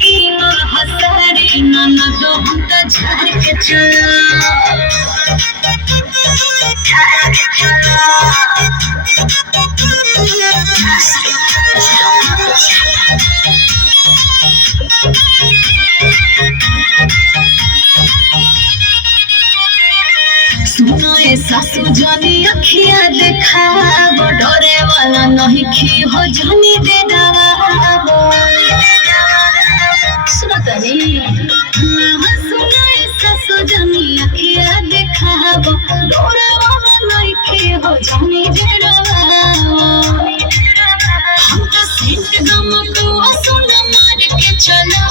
कीनल हसाड़ी ननद हमका झाड़ के चला सुनो ए सासू जानी अखिया देखाबो डरे वाला नहीं खी हो जानी दे दवाबो सुनो तनी सुनो ए सासू जानी अखिया देखाबो डरे वाला नहीं खी हो जानी दे दवाबो हम तो सिंह गम को सुन मार के चला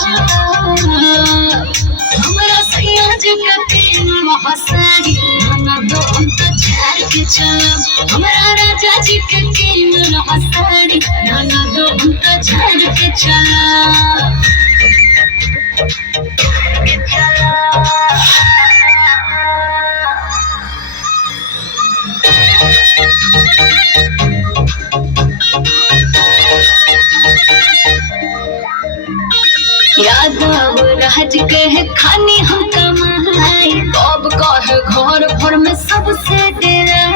हमरा सैया जग तीन हसाड़ी ननदो हमका झाड़ के चला हमरा राजा जी के तीन हसाड़ी ननदो हमका झाड़ के चला यादव राज कहे खानी हम कमाई कब कहे घर भर में सबसे डेरा